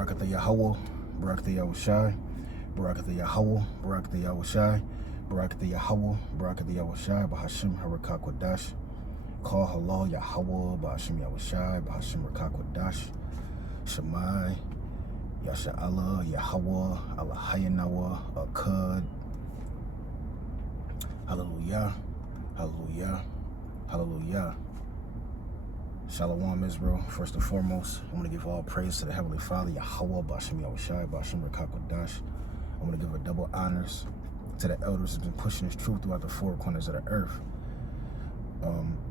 Barakatha Yahweh, Barakatha Yahushai, Barakatha Yahweh, Barakatha Yahushai, Barakatha Yahweh, Barakatha Yahushai, Bahashim Harakak Wadash, Call Halal Yahweh, Bahashim Yahushai, Bahashim Harakak Wadash, Shemai, Yasha Allah, Yahweh, Allah Hayanawa, Akkad. Hallelujah, hallelujah, hallelujah. Shalom, Israel. First and foremost, I want to give all praise to the Heavenly Father, Yahweh, Bashim Yahushai, Bashim Rakak Wadash. I want to give a double honors to the elders who've been pushing this truth throughout the four corners of the earth.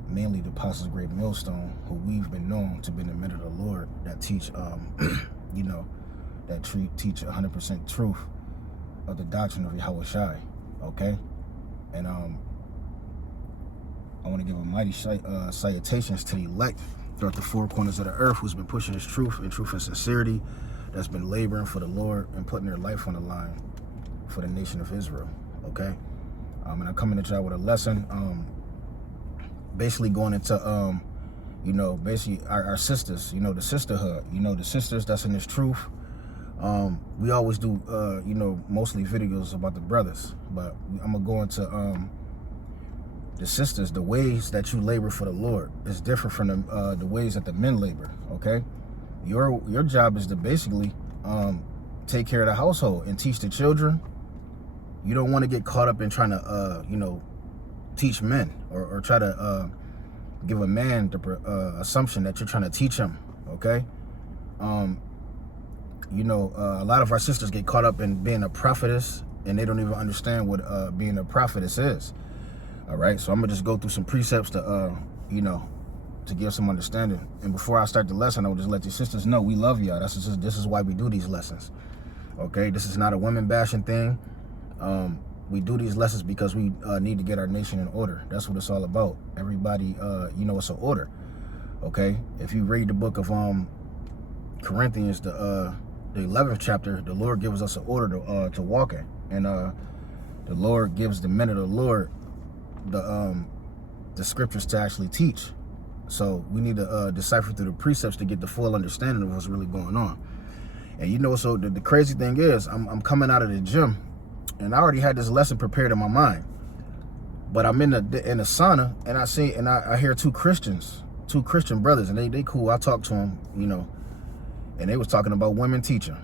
Mainly the Apostles' Great Millstone, who we've been known to be in the middle of the Lord, that teach, that teach 100% truth of the doctrine of Yahushai, okay? And I want to give a mighty salutations to the elect throughout the four corners of the earth who's been pushing this truth and sincerity, that's been laboring for the Lord and putting their life on the line for the nation of Israel, okay? And I'm coming at y'all with a lesson, basically going into, basically our sisters, the sisterhood, the sisters that's in this truth. We always do, mostly videos about the brothers, but I'm going to go into the sisters. The ways that you labor for the Lord is different from the ways that the men labor, okay? Your job is to basically take care of the household and teach the children. You don't want to get caught up in trying to, teach men or try to give a man the assumption that you're trying to teach him, okay? A lot of our sisters get caught up in being a prophetess, and they don't even understand what being a prophetess is. All right, so I'm gonna just go through some precepts to, to give some understanding. And before I start the lesson, I will just let your sisters know we love y'all. This is why we do these lessons. Okay, this is not a women bashing thing. We do these lessons because we need to get our nation in order. That's what it's all about. Everybody, it's an order. Okay, if you read the book of Corinthians, the 11th chapter, the Lord gives us an order to walk in, and the Lord gives the men of the Lord the scriptures to actually teach. So we need to decipher through the precepts to get the full understanding of what's really going on. And so the crazy thing is, I'm coming out of the gym, and I already had this lesson prepared in my mind, but I'm in the sauna, and I hear two Christian brothers, and they cool. I talk to them, and they was talking about women teaching.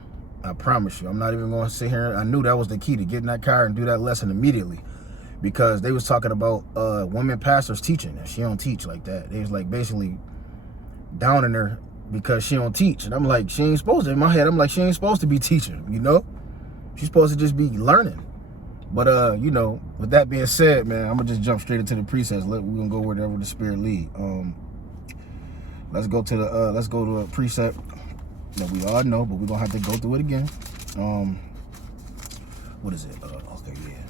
I promise you, I'm not even going to sit here. I knew that was the key to get in that car and do that lesson immediately, because they was talking about women pastors teaching, and she don't teach like that. They was like basically downing her because she don't teach. And I'm like, she ain't supposed to. In my head, I'm like, she ain't supposed to be teaching, She's supposed to just be learning. But, with that being said, man, I'm going to just jump straight into the precepts. We're going to go wherever the Spirit lead. Let's go to a precept that we all know, but we're going to have to go through it again. What is it? Okay, yeah.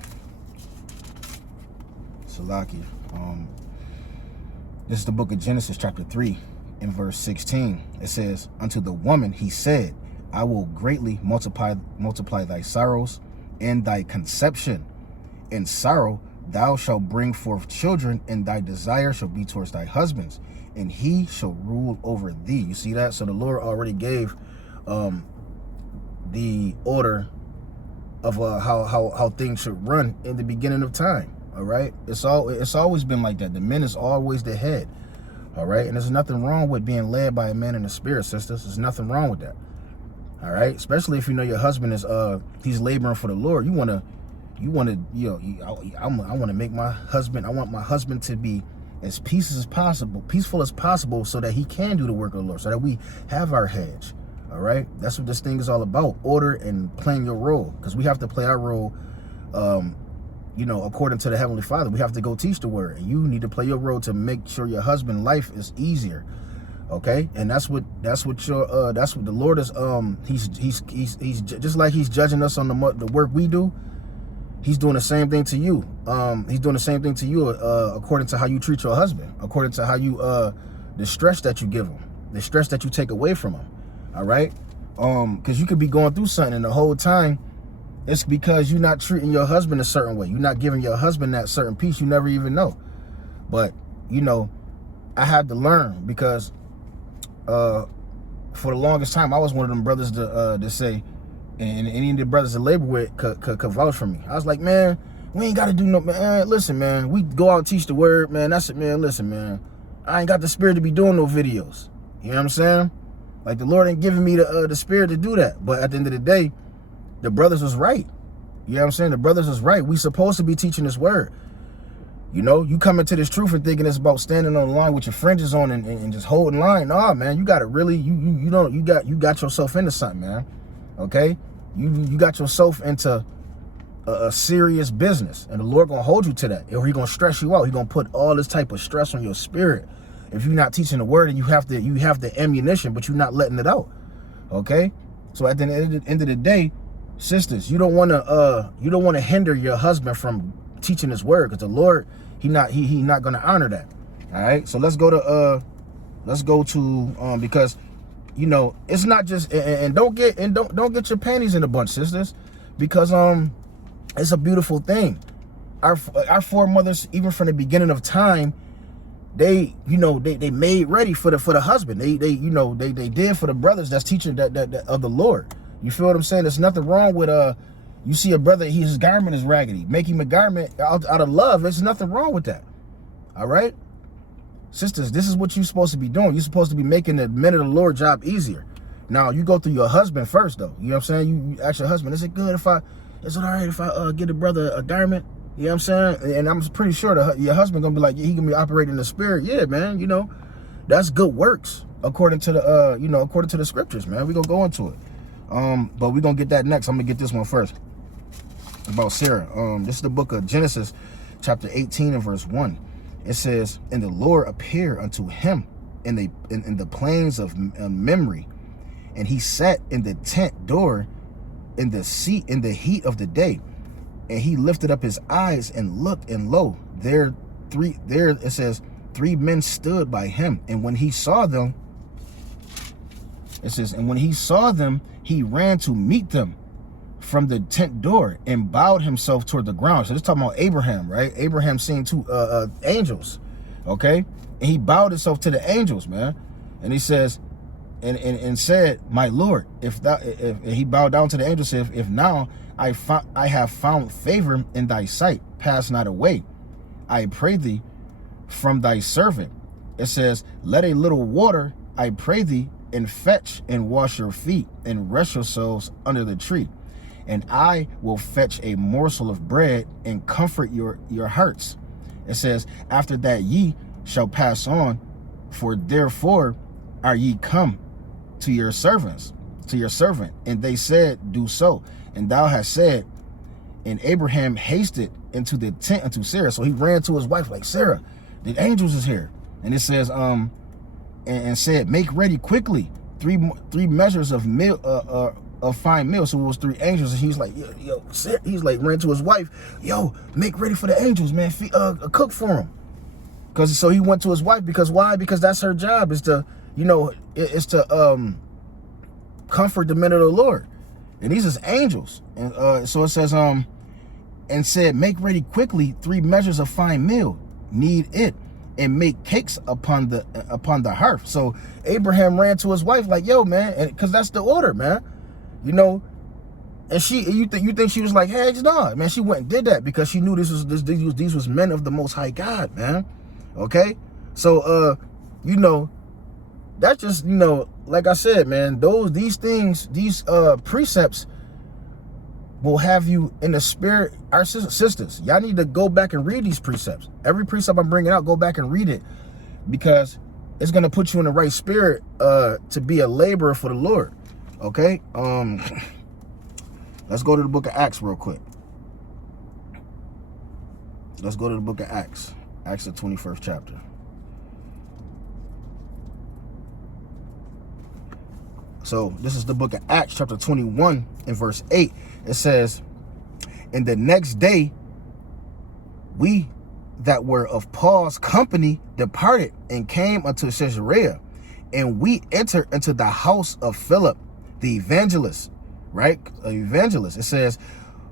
Salaki. This is the book of Genesis, chapter 3, in verse 16. It says, "Unto the woman he said, I will greatly multiply thy sorrows and thy conception. In sorrow thou shalt bring forth children, and thy desire shall be towards thy husbands, and he shall rule over thee." You see that? So the Lord already gave the order of how things should run in the beginning of time. All right, it's always been like that. The men is always the head. All right, and there's nothing wrong with being led by a man in the spirit, sisters. There's nothing wrong with that. All right, especially if your husband is he's laboring for the Lord. I want to make my husband. I want my husband to be as peaceful as possible, so that he can do the work of the Lord, so that we have our hedge. All right, that's what this thing is all about: order and playing your role, because we have to play our role. According to the Heavenly Father, we have to go teach the word, and you need to play your role to make sure your husband's life is easier. Okay, and that's what the Lord is. He's just like he's judging us on the work we do. He's doing the same thing to you. He's doing the same thing to you according to how you treat your husband, according to how you the stress that you give him, the stress that you take away from him. All right, because you could be going through something, and the whole time it's because you're not treating your husband a certain way. You're not giving your husband that certain peace you never even know. But I had to learn, because for the longest time, I was one of them brothers to say, and any of the brothers that labor with could vouch for me. I was like, man, we ain't got to do no, man, listen, man, we go out and teach the word, man, that's it, man, listen, man, I ain't got the spirit to be doing no videos. You know what I'm saying? Like, the Lord ain't giving me the spirit to do that. But at the end of the day, the brothers was right. You know what I'm saying? The brothers was right. We supposed to be teaching this word. You know, you come into this truth and thinking it's about standing on the line with your fringes on and just holding line. Nah, man, you got to really, you got yourself into something, man. Okay? You got yourself into a serious business, and the Lord gonna hold you to that, or he gonna stress you out. He gonna put all this type of stress on your spirit if you're not teaching the word, and you have the ammunition, but you're not letting it out. Okay? So at the end of the day, sisters, you don't want to hinder your husband from teaching his word, because the Lord, he not going to honor that. All right, so let's go to because, you know, it's not just, and don't get your panties in a bunch, sisters, because it's a beautiful thing. Our foremothers, even from the beginning of time, they made ready for the husband. They did for the brothers that's teaching that of the Lord. You feel what I'm saying? There's nothing wrong with you see a brother, his garment is raggedy, make him a garment out of love. There's nothing wrong with that. All right, sisters, this is what you're supposed to be doing. You're supposed to be making the men of the Lord job easier. Now you go through your husband first, though. You know what I'm saying? You ask your husband, is it all right if I get a brother a garment? You know what I'm saying? And I'm pretty sure your husband gonna be like, he gonna be operating in the spirit. Yeah, man. You know, that's good works according to the scriptures, man. We gonna go into it. But we're gonna get that next. I'm gonna get this one first about Sarah. This is the book of Genesis, chapter 18 and verse 1. It says, and the Lord appeared unto him in the plains of Mamre, and he sat in the tent door in the heat of the day, and he lifted up his eyes and looked, and lo, it says 3 men stood by him, and when he saw them, it says, and when he saw them, he ran to meet them from the tent door and bowed himself toward the ground. So this is talking about Abraham, right? Abraham seen 2 angels, okay? And he bowed himself to the angels, man. And he says, and said, my Lord, if he bowed down to the angel, said, if now I have found favor in thy sight, pass not away, I pray thee, from thy servant. It says, let a little water, I pray thee, and fetch and wash your feet and rest yourselves under the tree. And I will fetch a morsel of bread and comfort your hearts. It says, after that ye shall pass on, for therefore are ye come to your servant. And they said, do so. And thou hast said, and Abraham hasted into the tent unto Sarah. So he ran to his wife like, Sarah, the angels is here. And it says, and said, make ready quickly 3 measures of meal, of fine meal. So it was 3 angels, and he's like, yo, he's like, ran to his wife, yo, make ready for the angels, man, cook for him. So he went to his wife, because why? Because that's her job, is to, it's to comfort the men of the Lord, and these is angels. And so it says, and said, make ready quickly 3 measures of fine meal, knead it, and make cakes upon the hearth. So Abraham ran to his wife like, yo, man, because that's the order, man. And you think she was like, hey, no, man, she went and did that because she knew these was men of the Most High God, man. Okay, so that's just, like I said, man, these precepts will have you in the spirit. Our sisters, y'all need to go back and read these precepts. Every precept I'm bringing out, go back and read it, because it's going to put you in the right spirit to be a laborer for the Lord. Okay, let's go to the book of Acts real quick. Let's go to the book of Acts, the 21st chapter. So this is the book of Acts, chapter 21 and verse 8. It says, and the next day, we that were of Paul's company departed and came unto Caesarea, and we entered into the house of Philip, the evangelist, right? Evangelist. It says,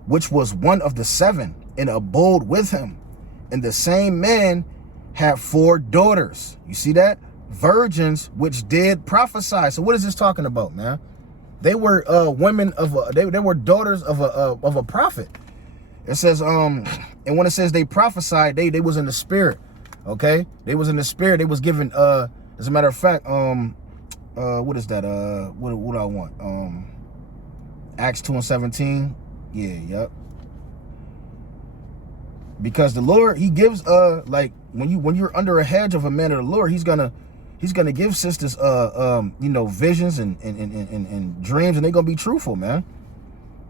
which was one of the 7, and abode with him. And the same man had 4 daughters. You see that? virgins which did prophesy. So what is this talking about, man? They were women of they were daughters of a prophet. It says and when it says they prophesied, they was in the spirit. Okay, they was in the spirit. They was given as a matter of fact, what is that? What I want? Acts 2:17. Yeah, yep. Because the Lord, he gives like when you're under a hedge of a man of the Lord, he's gonna give sisters visions and dreams, and they're gonna be truthful, man.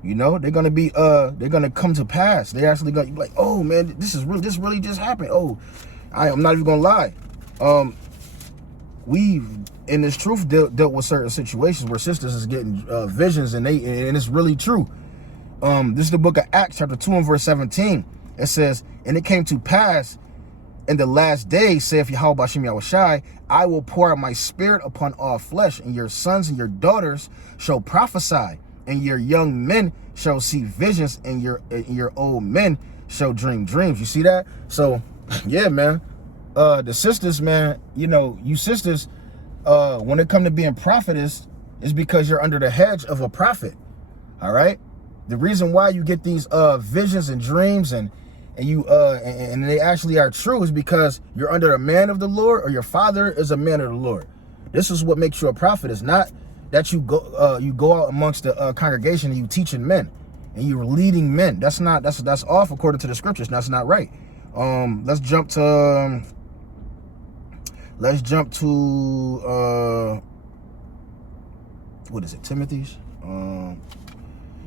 You know, they're gonna come to pass. They're actually gonna be like, oh man, this really just happened. Oh, I'm not even gonna lie. We've in this truth dealt with certain situations where sisters is getting visions, and it's really true. This is the book of Acts, chapter 2 and verse 17. It says, and it came to pass in the last days, saith Yahweh B'Shem Yahushai, I will pour out my spirit upon all flesh, and your sons and your daughters shall prophesy, and your young men shall see visions, and your old men shall dream dreams. You see that? So, yeah, man. The sisters, man, you sisters, when it come to being prophetess, is because you're under the hedge of a prophet. All right? The reason why you get these visions and dreams and they actually are true is because you're under a man of the Lord, or your father is a man of the Lord. This is what makes you a prophet. It's not that you go out amongst the congregation and you teaching men and you're leading men. That's off according to the scriptures. That's not right. Let's jump to what is it? Timothy's?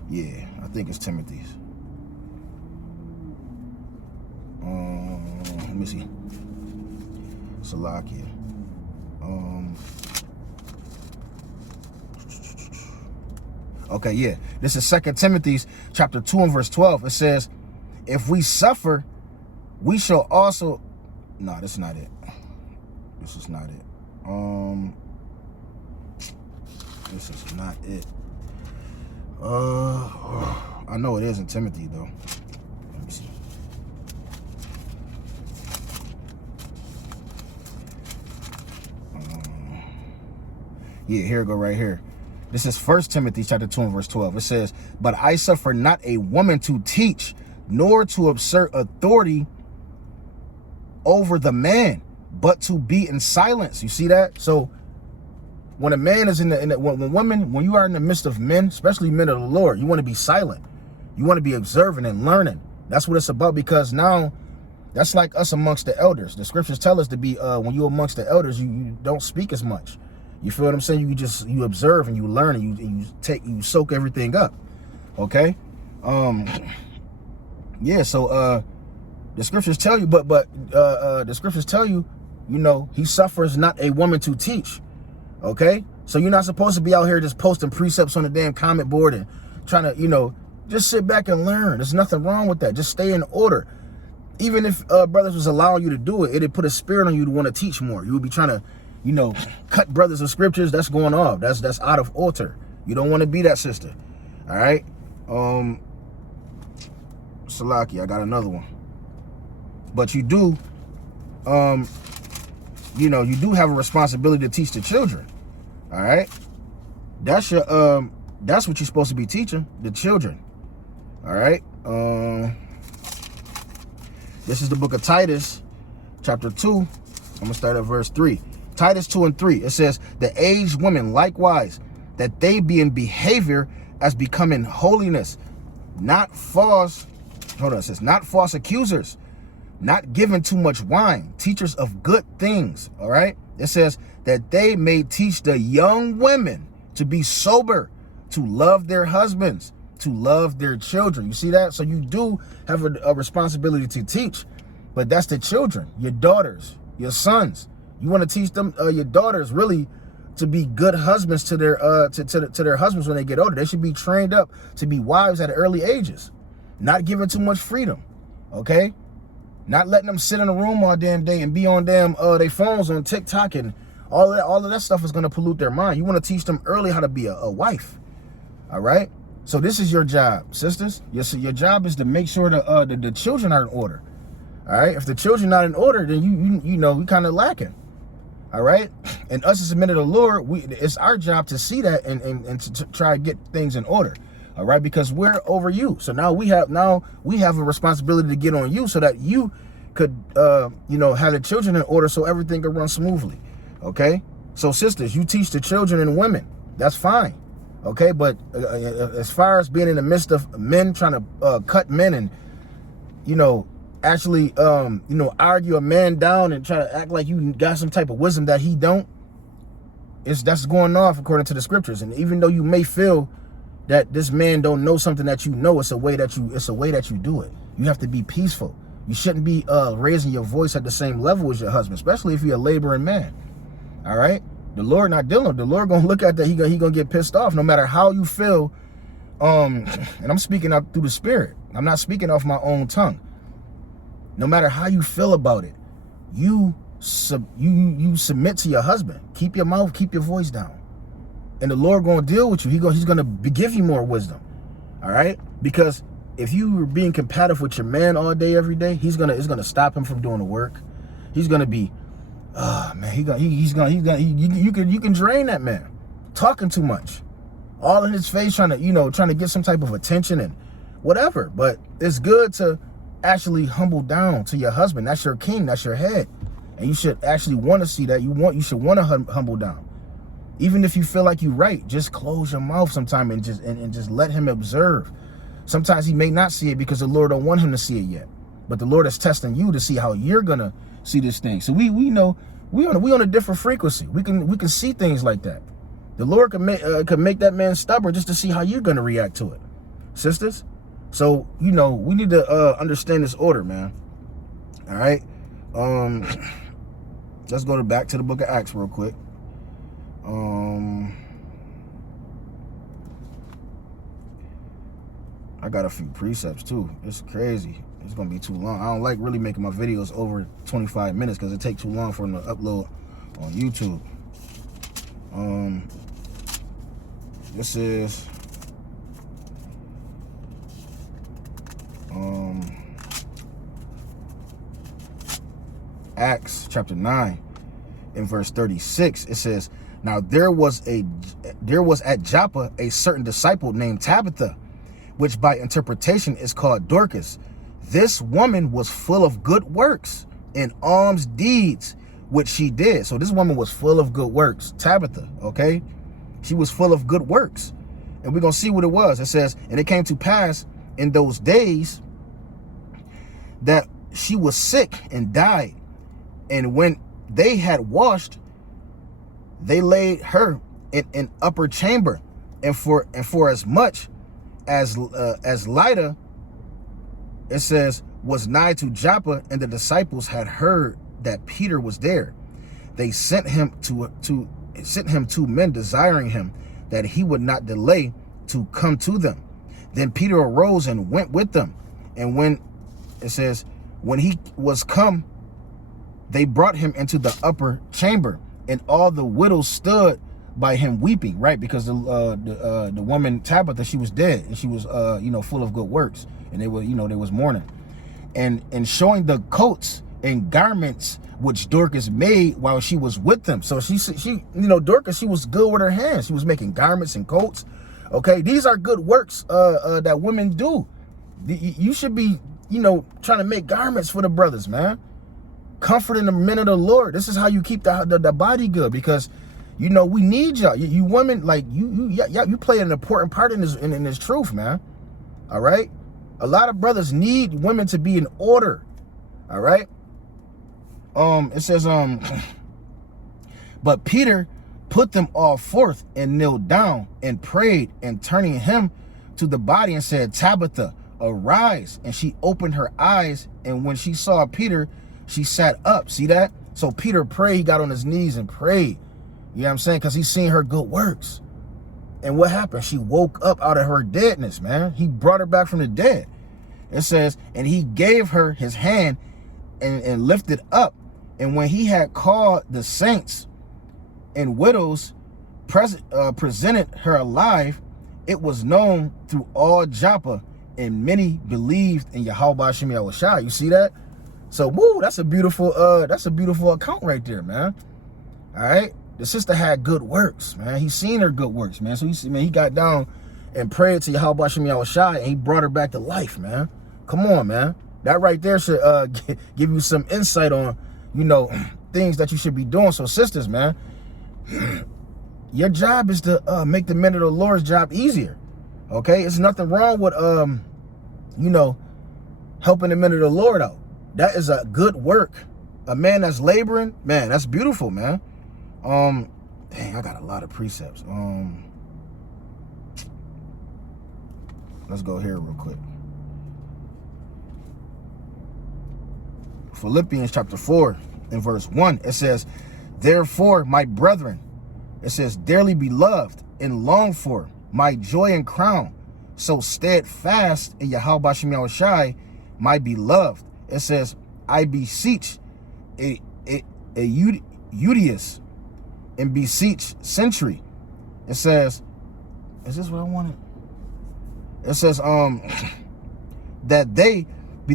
Yeah, I think it's Timothy's. Let me see. Salakia. Okay, yeah. This is 2 Timothy's chapter 2 and verse 12. It says, if we suffer, we shall also... No, that's not it. This is not it. This is not it. I know it is in Timothy, though. Let me see. Yeah, here we go right here. This is 1 Timothy chapter 2 and verse 12. It says, but I suffer not a woman to teach, nor to assert authority over the man, but to be in silence. You see that? So when a man is when you are in the midst of men, especially men of the Lord, you want to be silent. You want to be observing and learning. That's what it's about, because now that's like us amongst the elders. The scriptures tell us to be, when you're amongst the elders, you don't speak as much. You feel what I'm saying? You observe and you learn and you soak everything up. Okay? Yeah, so the scriptures tell you, but the scriptures tell you, he suffers not a woman to teach. Okay? So you're not supposed to be out here just posting precepts on the damn comment board and trying to, just sit back and learn. There's nothing wrong with that. Just stay in order. Even if brothers was allowing you to do it, it'd put a spirit on you to want to teach more. You would be trying to, cut brothers of scriptures. That's going off. That's out of order. You don't want to be that sister. All right? Salaki, I got another one. But you do, you do have a responsibility to teach the children. All right? That's your, that's what you're supposed to be teaching the children. All right? This is the book of Titus, chapter 2. I'm going to start at verse 3. Titus 2 and 3. It says, the aged women likewise, that they be in behavior as becoming holiness, not false. Hold on, it says, not false accusers, not given too much wine, teachers of good things. All right. It says that they may teach the young women to be sober, to love their husbands, to love their children. You see that? So you do have a responsibility to teach, but that's the children, your daughters, your sons. You want to teach them, your daughters, really to be good husbands to their to their husbands when they get older. They should be trained up to be wives at early ages, not giving too much freedom. Okay, not letting them sit in a room all damn day and be on damn their phones on TikTok and all of that stuff is going to pollute their mind. You want to teach them early how to be a wife. All right. So this is your job, sisters. Your job is to make sure the children are in order. All right. If the children not in order, then you know we kind of lacking. All right. And us as a men of the Lord, it's our job to see that and to try to get things in order. All right. Because we're over you. So now we have a responsibility to get on you so that you could, have the children in order so everything can run smoothly. Okay. So sisters, you teach the children and women. That's fine. Okay. But as far as being in the midst of men trying to cut men and, actually, argue a man down and try to act like you got some type of wisdom that he don't, that's going off according to the scriptures. And even though you may feel that this man don't know something that you know, it's a way that you do it. You have to be peaceful. You shouldn't be raising your voice at the same level as your husband, especially if you're a laboring man. All right. The Lord not dealing. The Lord gonna look at that. He gonna get pissed off no matter how you feel. And I'm speaking out through the Spirit. I'm not speaking off my own tongue. No matter how you feel about it, you submit to your husband. Keep your mouth, keep your voice down, and the Lord gonna deal with you. He's gonna give you more wisdom. All right, because if you are being competitive with your man all day, every day, it's gonna stop him from doing the work. He's gonna be, you can drain that man, talking too much, all in his face, trying to get some type of attention and whatever. But it's good to actually humble down to your husband. That's your king. That's your head, and you should actually want to see that. You should want to humble down, even if you feel like you're right. Just close your mouth sometime and just let him observe. Sometimes he may not see it because the Lord don't want him to see it yet, but the Lord is testing you to see how you're gonna see this thing. So we know we on a different frequency. We can see things like that. The Lord can make that man stubborn just to see how you're gonna react to it, sisters. So we need to understand this order, man. All right. Let's go back to the book of Acts real quick. I got a few precepts too. It's crazy. It's gonna be too long. I don't like really making my videos over 25 minutes because it takes too long for them to upload on YouTube. This is Acts chapter 9 in verse 36. It says, now there was at Joppa a certain disciple named Tabitha, which by interpretation is called Dorcas. This woman was full of good works and alms deeds, which she did. So this woman was full of good works. Tabitha, okay? She was full of good works. And we're going to see what it was. It says, and it came to pass in those days that she was sick and died. And when they had washed, they laid her in an upper chamber. And for as much as Lydda, it says, was nigh to Joppa, and the disciples had heard that Peter was there, they sent him two men, desiring him that he would not delay to come to them. Then Peter arose and went with them. And when he was come, they brought him into the upper chamber, and all the widows stood by him weeping, right? Because the woman Tabitha, she was dead, and she was full of good works, and they was mourning, and showing the coats and garments which Dorcas made while she was with them. So she Dorcas, she was good with her hands. She was making garments and coats. Okay, these are good works that women do. You should be trying to make garments for the brothers, man. Comforting the men of the Lord. This is how you keep the body good, because we need y'all. You women, like you play an important part in this truth, man. All right, a lot of brothers need women to be in order. All right. It says but Peter put them all forth and knelt down and prayed, and turning him to the body and said, Tabitha, arise. And she opened her eyes, and when she saw Peter, she sat up. See that? So Peter prayed. He got on his knees and prayed. You know what I'm saying? Because he's seen her good works. And what happened? She woke up out of her deadness, man. He brought her back from the dead. It says, and he gave her his hand and lifted up. And when he had called the saints and widows, presented her alive, it was known through all Joppa, and many believed in Yahweh Shem Yahushua. You see that? So, woo, that's a beautiful account right there, man. All right. The sister had good works, man. He seen her good works, man. So he got down and prayed to Yahweh Hashem Yahushai, and he brought her back to life, man. Come on, man. That right there should give you some insight on, things that you should be doing. So sisters, man, your job is to make the men of the Lord's job easier. Okay? It's nothing wrong with, helping the men of the Lord out. That is a good work. A man that's laboring, man, that's beautiful, man. Dang, I got a lot of precepts. Let's go here real quick. Philippians chapter 4 and verse 1, it says, therefore, my brethren, it says, dearly beloved and longed for, my joy and crown, so steadfast in Yahweh Hashem Yahushai, my beloved. It says, I beseech Euodias and beseech Century. It says, is this what I wanted? It says, that they be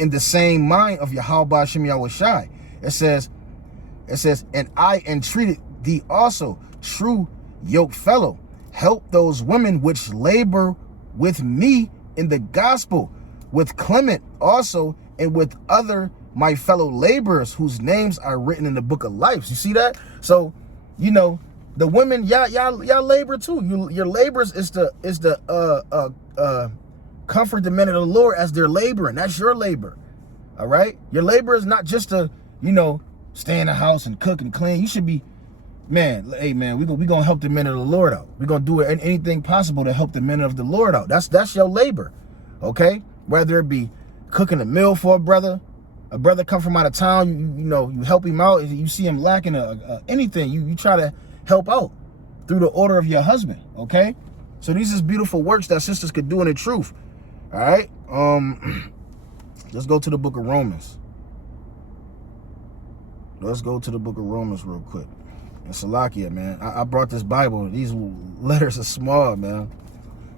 in the same mind of Yahweh Hashem Yahushai. It says, and I entreated thee also, true yoke fellow, help those women which labor with me in the gospel, with Clement also, and with other my fellow laborers whose names are written in the book of life. You see that? So, the women, y'all labor too. Your laborers is the comfort the men of the Lord as they're laboring. That's your labor. All right? Your labor is not just to, stay in the house and cook and clean. You should be, man, hey man, we gonna help the men of the Lord out. We're gonna do anything possible to help the men of the Lord out. That's your labor. Okay? Whether it be cooking a meal for a brother come from out of town, you help him out. You see him lacking anything, you try to help out through the order of your husband. Okay? So these is beautiful works that sisters could do in the truth. All right? Let's go to the book of Romans. Let's go to the book of Romans real quick. And Salakia, man, I brought this Bible. These letters are small, man.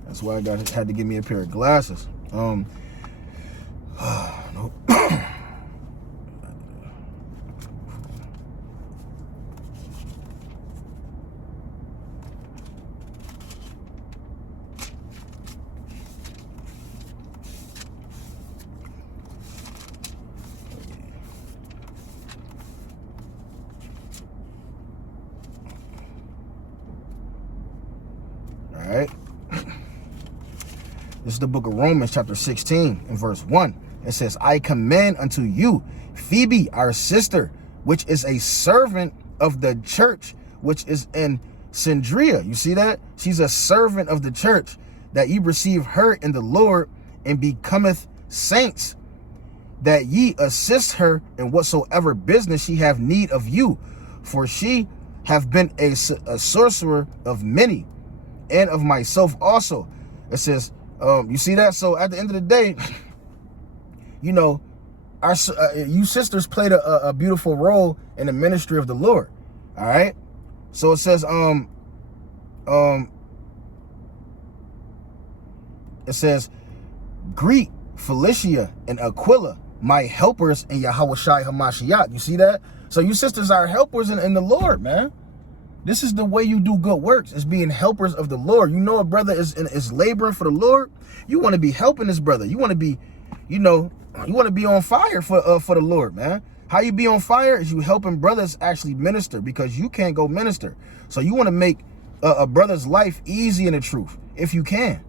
That's why I had to give me a pair of glasses. No. All right. This is the book of Romans chapter 16 and verse 1. It says, I command unto you, Phoebe, our sister, which is a servant of the church, which is in Syndria. You see that? She's a servant of the church, that ye receive her in the Lord and becometh saints, that ye assist her in whatsoever business she have need of you. For she have been a sorcerer of many, and of myself also. It says, you see that? So at the end of the day, you sisters played a beautiful role in the ministry of the Lord. All right. So it says, greet Felicia and Aquila, my helpers in Yahushai HaMashiach. You see that? So you sisters are helpers in the Lord, man. This is the way you do good works, is being helpers of the Lord. You know a brother is laboring for the Lord. You want to be helping this brother. You want to be, you want to be on fire for the Lord, man. How you be on fire is you helping brothers actually minister, because you can't go minister. So you want to make a brother's life easy in the truth, if you can.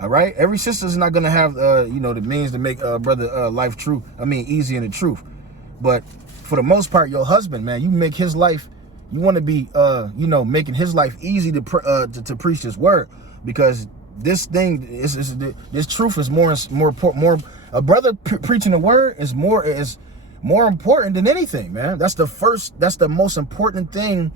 All right. Every sister is not going to have, the means to make a brother life easy in the truth. But for the most part, your husband, man, you make his life. You want to be, making his life easy to preach this word, because this thing this truth is more a brother preaching the word is more important than anything, man. That's the most important thing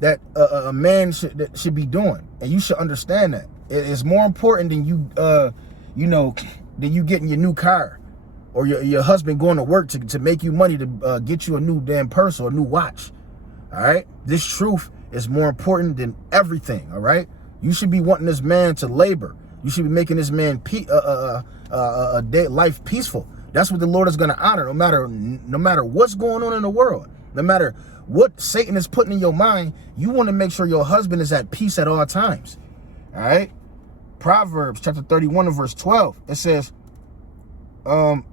that a man should be doing, and you should understand that it is more important than than you getting your new car, or your husband going to work to make you money to get you a new damn purse or a new watch. All right, this truth is more important than everything. All right, you should be wanting this man to labor. You should be making this man life peaceful. That's what the Lord is going to honor, no matter what's going on in the world, no matter what Satan is putting in your mind, you want to make sure your husband is at peace at all times. All right? Proverbs chapter 31 and verse 12. It says, I'm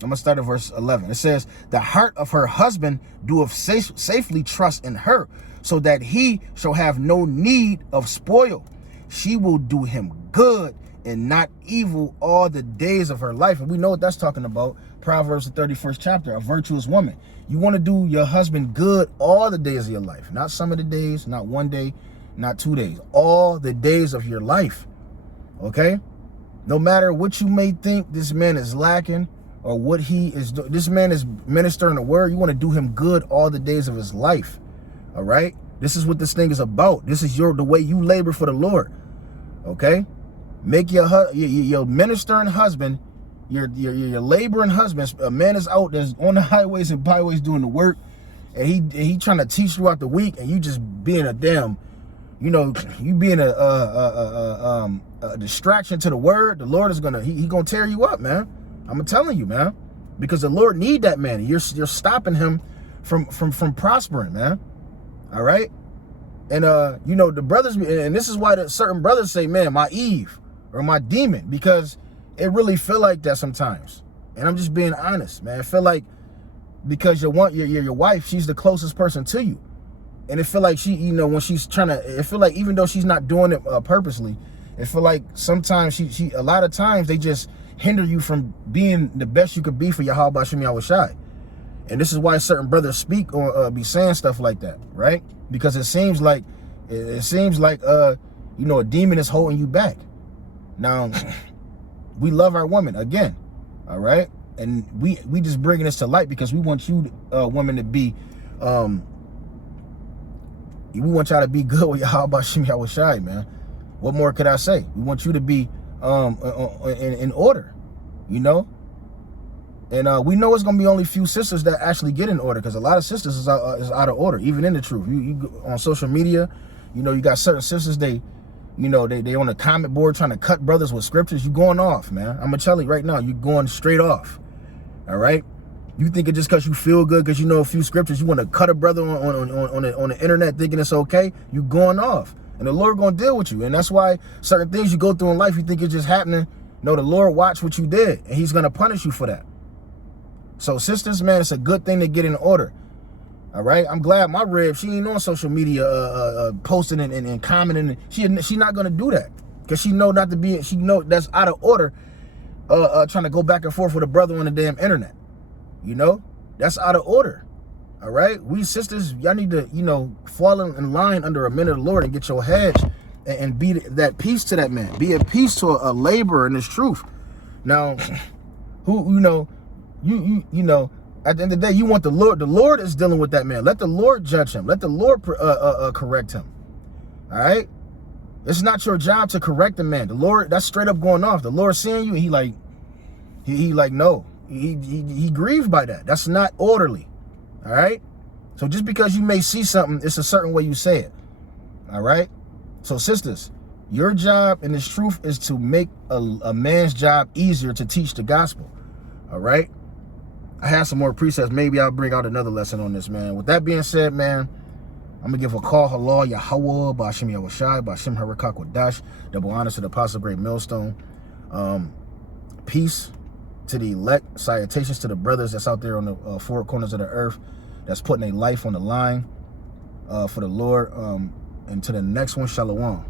going to start at verse 11. It says, the heart of her husband doeth safely trust in her, so that he shall have no need of spoil. She will do him good and not evil all the days of her life. And we know what that's talking about. Proverbs, the 31st chapter, a virtuous woman. You want to do your husband good all the days of your life. Not some of the days, not one day, not 2 days. All the days of your life. Okay? No matter what you may think this man is lacking or what he is doing. This man is ministering the word. You want to do him good all the days of his life. All right? This is what this thing is about. This is the way you labor for the Lord. Okay? Make your ministering husband, your laboring husband. A man is out there's on the highways and byways doing the work, and he trying to teach throughout the week, and you just being a damn, you being a distraction to the word. The Lord is gonna he gonna tear you up, man. I'm telling you, man, because the Lord need that man. You're stopping him from prospering, man. All right, and the brothers, and this is why certain brothers say, man, my Eve or my demon, because it really feel like that sometimes. And I'm just being honest, man. I feel like because your wife, she's the closest person to you, and it feel like she, when she's trying to, it feel like even though she's not doing it purposely, it feel like sometimes she a lot of times they just hinder you from being the best you could be for Yahweh Shem Yahushai. And this is why certain brothers speak or be saying stuff like that, right? Because it seems like a demon is holding you back. Now, we love our women again, all right? And we just bringing this to light because we want you women to be, we want y'all to be good with Yahweh Shem Yahushai, man. What more could I say? We want you to be in order, And we know it's gonna be only few sisters that actually get in order, because a lot of sisters is out of order, even in the truth. You go on social media, you got certain sisters, they on the comment board trying to cut brothers with scriptures. You going off, man. I'm gonna tell you right now, you going straight off. All right. You think it just because you feel good, because you know a few scriptures, you want to cut a brother on the internet thinking it's okay. You going off, and the Lord gonna deal with you. And that's why certain things you go through in life, you think it's just happening. No, the Lord watched what you did, and He's gonna punish you for that. So sisters, man, it's a good thing to get in order. All right, I'm glad my rib, she ain't on social media posting and commenting. She not gonna do that, because she know not to be. She know that's out of order. Trying to go back and forth with a brother on the damn internet. That's out of order. All right, we sisters, y'all need to fall in line under a man of the Lord and get your hedge and be that peace to that man. Be at peace to a laborer in this truth. Now, you at the end of the day, you want the Lord. The Lord is dealing with that man. Let the Lord judge him. Let the Lord correct him. All right? It's not your job to correct the man. The Lord, that's straight up going off. The Lord seeing you, he no. He grieved by that. That's not orderly. All right? So just because you may see something, it's a certain way you say it. All right? So sisters, your job in this truth is to make a man's job easier to teach the gospel. All right? I have some more precepts. Maybe I'll bring out another lesson on this, man. With that being said, man, I'm going to give a call, halal, Yahweh, Ba'ashem Yahushai, Ba'ashem Harakak Wadash, double honors to the Apostle Great Millstone. Peace to the elect, salutations to the brothers that's out there on the four corners of the earth, that's putting their life on the line for the Lord. And to the next one, shalom.